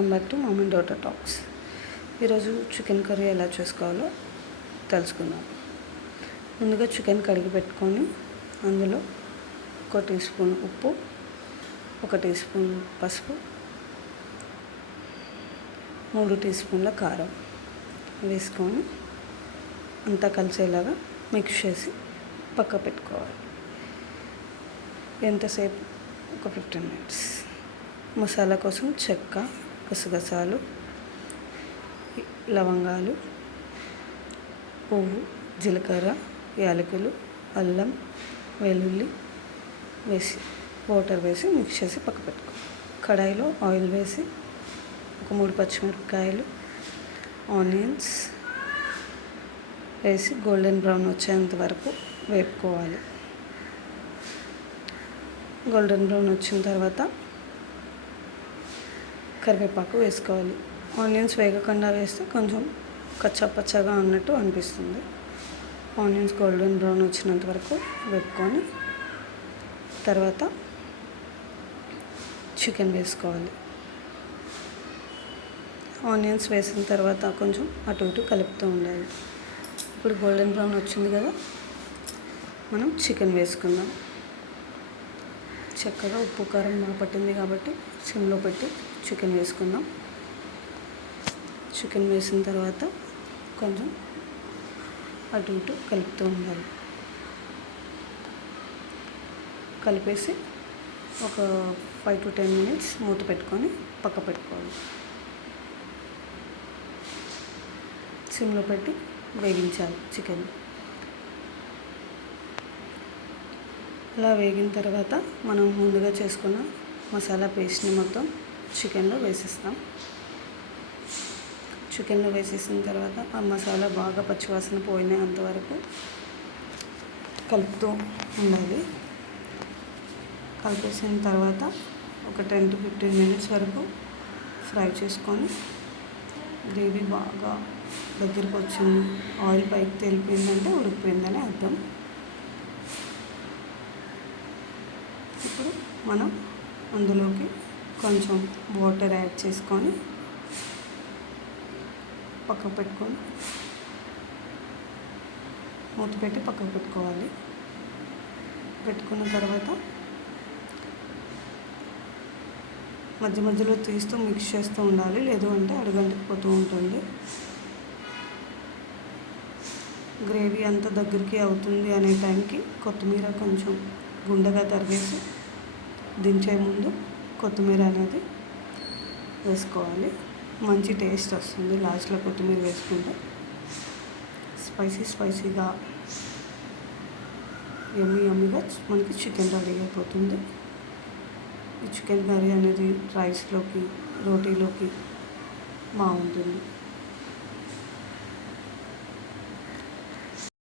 Welcome back to mom and daughter talks. ఈరోజు chicken curry ఎలా చేసుకోవాలో తెలుసుకుందాం. ముందుగా చికెన్ కడిగి పెట్టుకొని అందులో 1 టీ స్పూన్ ఉప్పు, 1 టీ స్పూన్ పసుపు, 3 టీ స్పూన్ల కారం వేసుకొని అంతా కలిసేలాగా మిక్స్ చేసి పక్క పెట్టుకోవాలి. ఎంతసేపు? ఒక 15 మినిట్స్. మసాలా కోసం చెక్క, గసగసాలు, లవంగాలు, పువ్వు, జీలకర్ర, యాలకులు, అల్లం, వెల్లుల్లి వేసి వాటర్ వేసి మిక్స్ చేసి పక్క పెట్టుకో. కడాయిలో ఆయిల్ వేసి ఒక 3 పచ్చిమిరపకాయలు, ఆనియన్స్ వేసి గోల్డెన్ బ్రౌన్ వచ్చేంత వరకు వేపుకోవాలి. గోల్డెన్ బ్రౌన్ వచ్చిన తర్వాత కరివేపాకు వేసుకోవాలి. ఆనియన్స్ వేగకుండా వేస్తే కొంచెం కచ్చాపచ్చాగా అన్నట్టు అనిపిస్తుంది. ఆనియన్స్ గోల్డెన్ బ్రౌన్ వచ్చినంత వరకు వేపుకొని తర్వాత చికెన్ వేసుకోవాలి. ఆనియన్స్ వేసిన తర్వాత కొంచెం అటు ఇటు కలుపుతూ ఉండాలి. ఇప్పుడు గోల్డెన్ బ్రౌన్ వచ్చింది కదా, మనం చికెన్ వేసుకుందాం. చక్కగా ఉప్పు కారం బాగా పట్టింది కాబట్టి సిమ్లో పెట్టి చికెన్ వేసుకుందాం. చికెన్ వేసిన తర్వాత కొంచెం అటు ఇటు కలుపుతూ ఉండాలి. కలిపేసి ఒక 5 to 10 మినిట్స్ మూత పెట్టుకొని పక్క పెట్టుకోవాలి. సిమ్లో పెట్టి వేగించాలి చికెన్. అలా వేగిన తర్వాత మనం ముందుగా చేసుకున్న మసాలా పేస్ట్ని మొత్తం చికెన్లో వేసేస్తాం. చికెన్లో వేసేసిన తర్వాత ఆ మసాలా బాగా పచ్చివాసన పోయినంత వరకు కలుపుతూ ఉండాలి. కలిపేసిన తర్వాత ఒక 10 to 15 మినిట్స్ వరకు ఫ్రై చేసుకొని గ్రేవీ బాగా దగ్గరికి వచ్చింది, ఆయిల్ పైకి తేలిపోయిందంటే ఉడికిపోయిందని అర్థం. ఇప్పుడు మనం అందులోకి కొంచెం వాటర్ యాడ్ చేసుకొని పక్కకు పెట్టుకొని మూత పెట్టి పక్కకు పెట్టుకోవాలి. పెట్టుకున్న తర్వాత మధ్య మధ్యలో తీస్తూ మిక్స్ చేస్తూ ఉండాలి, లేదు అంటే అడుగంటుకుపోతూ ఉంటుంది. గ్రేవీ అంతా దగ్గరికి అవుతుంది అనే టైంకి కొత్తిమీర కొంచెం గుండగా తరిగేసి దించే ముందు కొత్తిమీర అనేది వేసుకోవాలి. మంచి టేస్ట్ వస్తుంది లాస్ట్లో కొత్తిమీర వేసుకుంటే. స్పైసీగా యమ్మీగా మనకి చికెన్ రెడీ అయిపోతుంది. ఈ చికెన్ కర్రీ అనేది రైస్లోకి, రోటీలోకి బాగుంటుంది.